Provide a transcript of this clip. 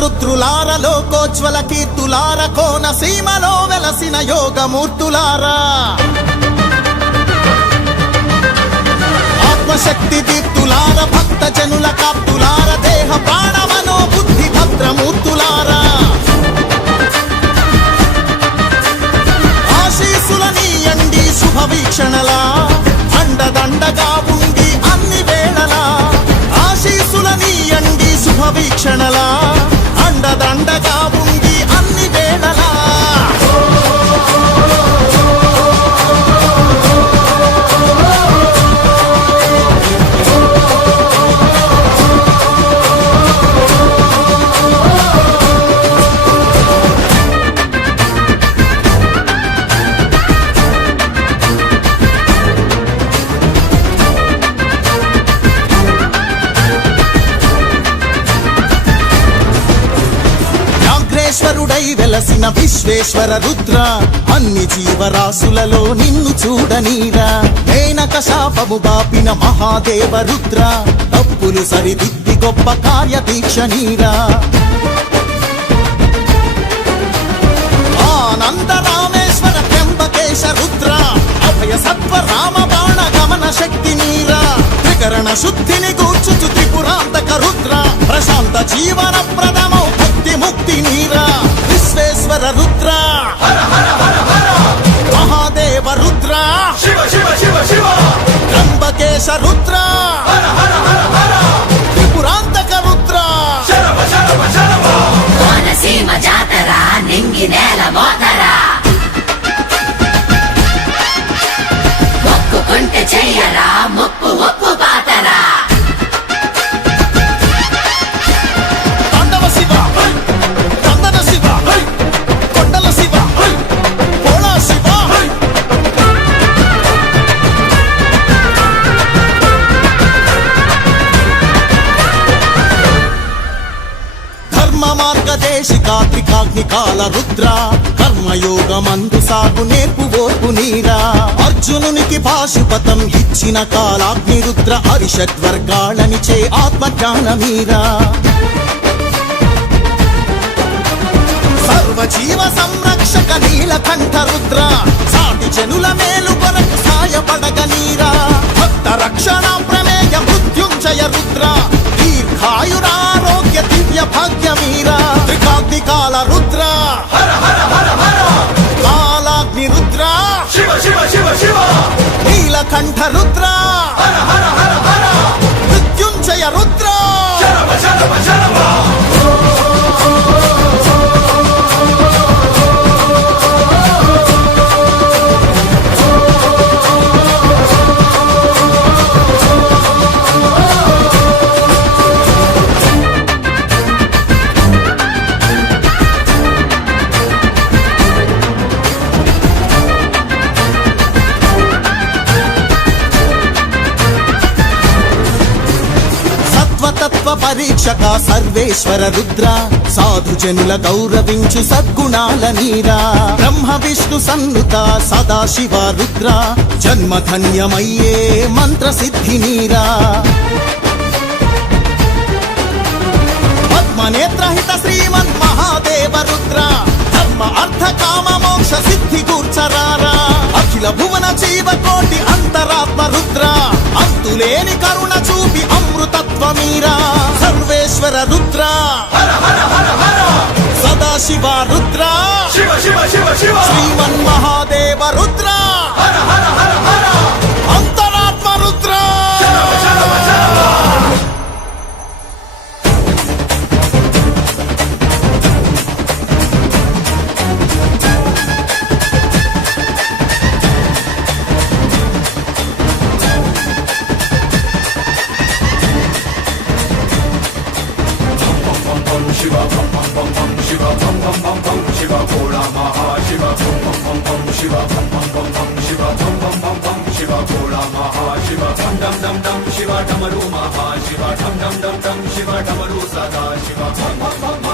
రుద్రులార లోకోజ్వల కీర్తులార కోన సీమలో వెలసిన యోగమూర్తులారా ఆత్మశక్తి దీప్తులార భక్త జనుల కాప్తులార దేహ ప్రాణ మనో బుద్ధి భద్రమూర్తులారా ఆశీసులనీయండి శుభవీక్షణలా అండదండగా ఉండి అన్ని వేళలా ఆశీసులనీయండి శుభవీక్షణలా అండదండగా ఉండి అన్ని వేళలా ఈశ్వరుడై వెలసిన విశ్వేశ్వర రుద్ర అన్ని జీవరాశులలో నిన్ను చూడనీరా మేనక శాపము బాపిన మహాదేవ రుద్ర తప్పులు సరిదిద్ది గొప్ప కార్యదీక్ష ఆనంద రామేశ్వర త్ర్యంబకేశ రుద్ర అభయ సత్వ రామ బాణ గమన శక్తి నీరా త్రికరణ శుద్ధిని గూర్చుచు త్రిపురాంతక రుద్ర ప్రశాంత జీవన ప్రదమౌ భక్తి ముక్తి నీరా విశ్వేశ్వర రుద్ర మహాదేవ రుద్ర త్ర్యంబకేశ రుద్ర త్రిపురాంతక రుద్ర కోనసీమ జాతర నింగి నేల మోతర మొక్కుకుంటే చెయ్యరా ముప్పు ఒప్పు పాతరా మార్గదేశికాత్రికాగ్నికాల రుద్ర కర్మయోగమందు సాగు నేర్పు ఓర్పు నీరా అర్జునునికి పాశుపతం ఇచ్చిన కాలాగ్ని రుద్ర అరిషడ్వర్గాళనిచే ఆత్మజ్ఞానమీరా సర్వజీవ సంరక్షక నీలకంఠ రుద్ర సాటి జనుల మేలు కొరకు సాయపడగ నీరా భక్త రక్షణ ప్రమేయ మృత్యుంజయ రుద్ర దీర్ఘాయురారోగ్య దివ్య భాగ్యమీరా త్రికాగ్నికాల రుద్ర కాలాగ్ని రుద్ర నీలకంఠ రుద్ర మృత్యుంజయ రుద్ర పరీక్షక సర్వేశ్వర రుద్ర సాధు జనుల గౌరవించు సద్గుణాల నీరా బ్రహ్మ విష్ణు సన్నుత సదాశివ రుద్ర జన్మధన్యమయ్యే మంత్ర సిద్ధి నీరా పద్మనేత్రహిత శ్రీమన్ మహాదేవ రుద్ర ధర్మ అర్థ కామ మోక్ష సిద్ధి కూర్చరారా అఖిల భువన జీవకోటి అంతరాత్మ రుద్ర అంతులేని కరుణ చూపి అమృతత్వమీరా సర్వేశ్వర రుద్ర సదాశివ రుద్ర శ్రీమన్ మహాదేవ రుద్ర అంతరాత్మ Rudra Shiva, bum bum bum bum, Shiva, bum bum bum bum, Shiva, Bhola Maha Shiva, bum bum bum bum, Shiva, bum bum bum bum, Shiva, bum bum bum bum, Shiva, Bhola Maha Shiva, dum dum dum dum, Shiva, Damaru Maha Shiva, dum dum dum dum, Shiva, Damaru Sada Shiva, bum bum bum.